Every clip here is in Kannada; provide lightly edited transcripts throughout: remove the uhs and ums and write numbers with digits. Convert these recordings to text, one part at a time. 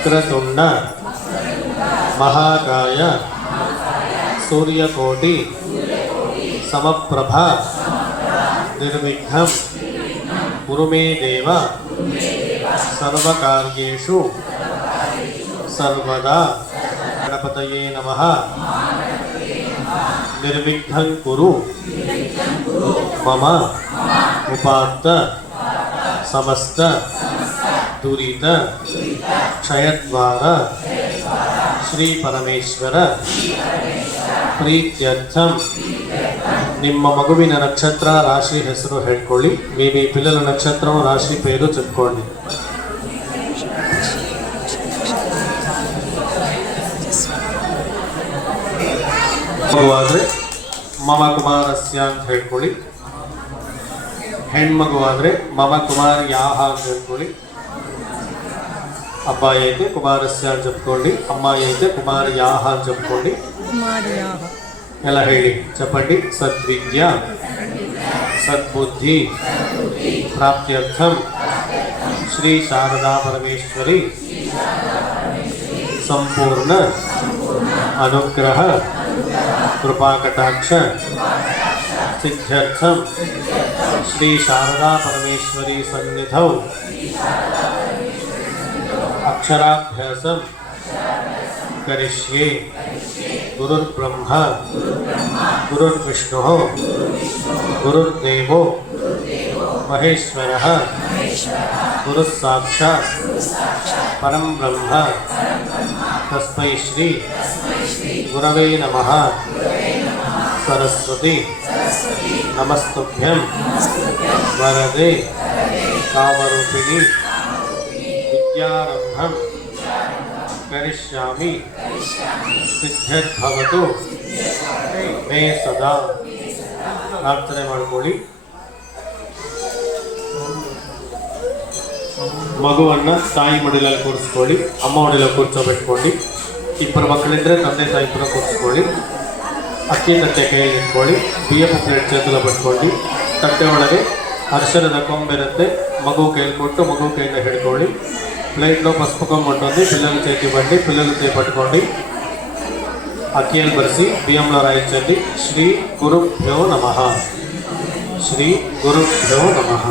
ವಕ್ರತುಂಡ ಮಹಾಕಾಯ ಸೂರ್ಯಕೋಟಿ ಸಮಪ್ರಭಾ ನಿರ್ವಿಘ್ನಂ ಕುರು ಮೇ ದೇವ ಸರ್ವಕಾರ್ಯೇಷು ಸರ್ವದಾ. ಗಣಪತಯೇ ನಮಃ. ನಿರ್ವಿಘ್ನಂ ಕುರು ಮಮ ಉಪಾತ್ತ ಸಮಸ್ತ ದುರಿತ ಕ್ಷಯದ್ವಾರ ಶ್ರೀ ಪರಮೇಶ್ವರ ಪ್ರೀತ್ಯರ್ಥಂ. ನಿಮ್ಮ ಮಗುವಿನ ನಕ್ಷತ್ರ ರಾಶಿ ಹೆಸರು ಹೇಳ್ಕೊಳ್ಳಿ. మీ పిల్లల నక్షత్రం రాశి పేరు చెప్పుకోండి. ಮಗುವಾದರೆ ಮಮ ಕುಮಾರಸ್ಯ ಅಂತ ಹೇಳ್ಕೊಳ್ಳಿ. ಹೆಣ್ಮಗುವಾದರೆ ಮಮ ಕುಮಾರ್ಯಾಹ ಅಂತ ಹೇಳ್ಕೊಳ್ಳಿ. అబ్బాయి అయితే కుమారస్య అని చెప్పుకోండి, అమ్మాయి అయితే కుమార్యాహ అని చెప్పుకోండి. ఎలా ಹೇಳಿ చెప్పండి. సద్విద్య సద్బుద్ధి ప్రాప్త్యర్థం శ్రీ శారదా పరమేశ్వరి సంపూర్ణ అనుగ్రహ కృపాకటాక్ష సిద్ధ్యర్థం శ్రీ శారదా పరమేశ్వరి సన్నిధౌ అక్షరాభ్యాసం కరిష్యే. గురుర్బ్రహ్మ గురుర్విష్ణుః గురుర్దేవో మహేశ్వరః గురుః సాక్షాత్ పరం బ్రహ్మ తస్మై శ్రీ గురవే నమః. సరస్వతి నమస్తుభ్యం వరదే కామరూపిణి విద్యారంభం కరిష్యామి ಸಿದ್ಧರ್ಭವತು ಮೇ ಸದಾ. ಪ್ರಾರ್ಥನೆ ಮಾಡಿಕೊಳ್ಳಿ. ಮಗುವನ್ನು ತಾಯಿ ಮಡಿಲಲ್ಲಿ ಕೂರಿಸ್ಕೊಳ್ಳಿ, ಅಮ್ಮ ಮಡಿಲಲ್ಲಿ ಕೂರ್ಚೋಬಿಟ್ಕೊಳ್ಳಿ. ಇಬ್ಬರು ಮಕ್ಕಳಿದ್ರೆ ತಂದೆ ತಾಯಿ ಇಬ್ಬರು ಕೂರಿಸ್ಕೊಳ್ಳಿ. ಅಕ್ಕಿ ತಟ್ಟೆ ಕೈಯಲ್ಲಿ ಇಟ್ಕೊಳ್ಳಿ, ಬಿಯ್ಯಪ್ಪು ಪ್ಲೇಟ್ చేతిలో పెట్టుకోండి. ತಟ್ಟೆ ಒಳಗೆ ಅರಿಶಿಣದ ಕೊಂಬಿರುತ್ತೆ, మగు కైలు కొట్టు, మగు కైలో ಹಿಡ್ಕೊಳ್ಳಿ. ప్లేట్లో పసుపు కొమ్ము ఉంటుంది, పిల్లల చేతి ఇవ్వండి, పిల్లలు చేపట్టుకోండి. అక్కియలు బరిసి బియ్యంలో రాయించండి. శ్రీ గురుభ్యో నమః. శ్రీ గురుభ్యో నమః.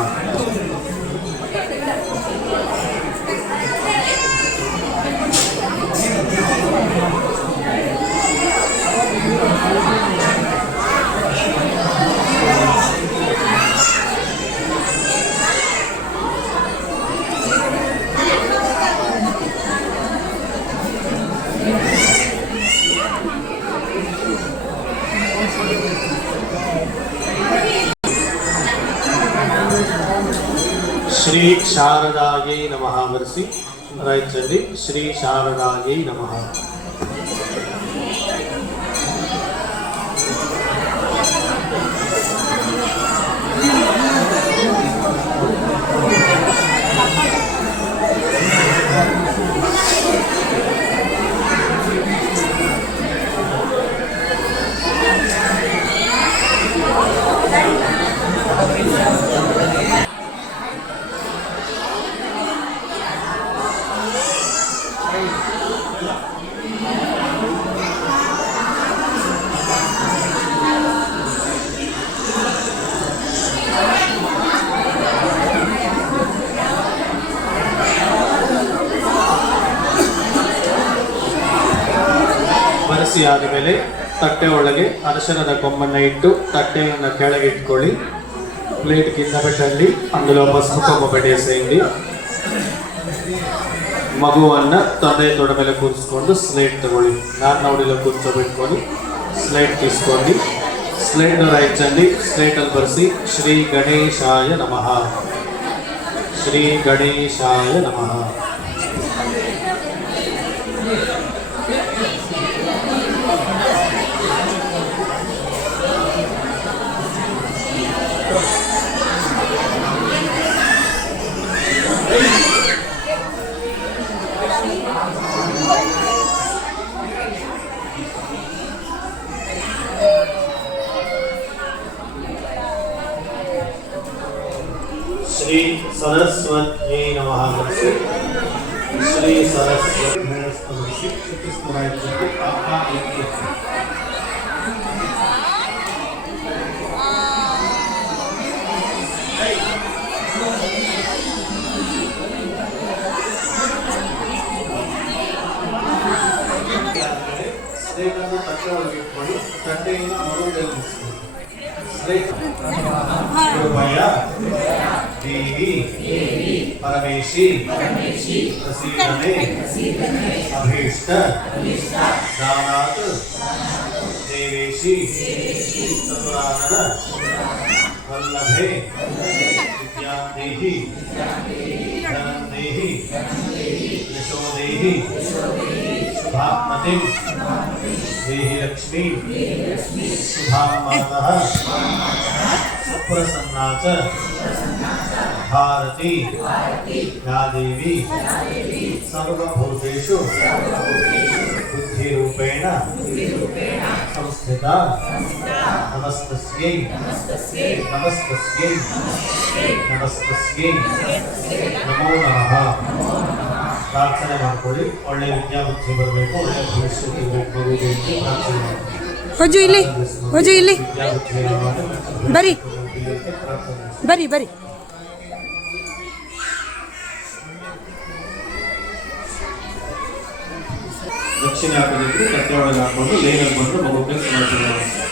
ಶ್ರೀ ಶಾರದಾಯೈ ನಮಃ ಬರೆಸಿ ರಾಯಿಸಲಿ. ಶ್ರೀ ಶಾರದಾಯೈ ನಮಃ. ಬರೆಸಿ ಆದಮೇಲೆ ತಟ್ಟೆ ಒಳಗೆ ಅರಿಶಿಣದ ಕೊಂಬನ್ನು ಇಟ್ಟು ತಟ್ಟೆಯನ್ನು ಕೆಳಗೆ ಇಟ್ಕೊಳ್ಳಿ. ప్లేట్ కింద పెట్టండి, అందులో పసుపు కొమ్మ పెట్టేసేయండి. మగువన్న ತಂದೆ ತೊಡೆ ಮೇಲೆ ಕೂರಿಸ್ಕೊಂಡು ಸ್ಲೇಟ್ ತಗೊಳ್ಳಿ. ನಾಲ್ಕು ನವಡಿలో కూర్చోబెట్టుకొని ಸ್ಲೇಟ್ తీసుకోండి. ಸ್ಲೇಟ್ನ ರಾಯಿಸಂడి. ಸ್ಲೇಟಲ್ಲಿ ಬರೆಸಿ ಶ್ರೀ ಗಣೇಶಾಯ ನಮಃ. ಶ್ರೀ ಗಣೇಶಾಯ ನಮಃ. ಶ್ರೀ ಸರಸ್ವತ್ಯೈ ನಮಃ. ಶ್ರೀ ಸರಸ್ವತಿ ಮೇಳಸ್ತುತಿಸಿ ಚಿತ್ತಿಸ್ತರಾಯಿತು ಆಹಾ ಎಂದು ಶ್ರೇಯನ್ನು ತಟ್ಟೆ ಒಳಗಿಟ್ಕೊಂಡು ತಟ್ಟೆಯಿಂದ ಮರುದಲ್ಲಿ ಶ್ರೇಯ ದೇವಿ ಪರಮೇಶಿ ಪ್ರಸೀದನೆ ಅಭೀಷ್ಟ ದಾನಾತ್ ದೇವೇಶಿ ಚತುರಾನನ ವಲ್ಲಭೆ ವಿದ್ಯಾದೇಹಿ ಧನಂದೇಹಿ ಯಶೋದೇಹಿ शुभात्मते देहि लक्ष्मी शुभामातः सुप्रसन्ना च भारती या देवी सर्वभूतेषु बुद्धिरूपेण संस्थिता नमस्तस्यै नमस्तस्यै नमस्तस्यै नमो नमः ಪ್ರಾರ್ಥನೆ ಮಾಡ್ಕೊಳ್ಳಿ. ಒಳ್ಳೆ ವಿದ್ಯಾಬುದ್ಧಿ ಬರಬೇಕು, ಒಳ್ಳೆ ಭವಿಷ್ಯ ಬರಬೇಕು ಅಂತ ಪ್ರಾರ್ಥನೆ ಮಾಡಿ. ಹೊಜು ಇಲ್ಲಿ, ಹೊಜು ಇಲ್ಲಿ ಬರಿ ಬರಿ ಬರಿ. ದಕ್ಷಿಣ ಹಾಕೋದಿದ್ರೆ ಕತ್ತೆ ಒಳಗೆ ಹಾಕೊಂಡು ಲೇನಲ್ಲಿ ಬಂದು ಮಗು ಕೆಲಸ ಮಾಡ್ತೀವಿ.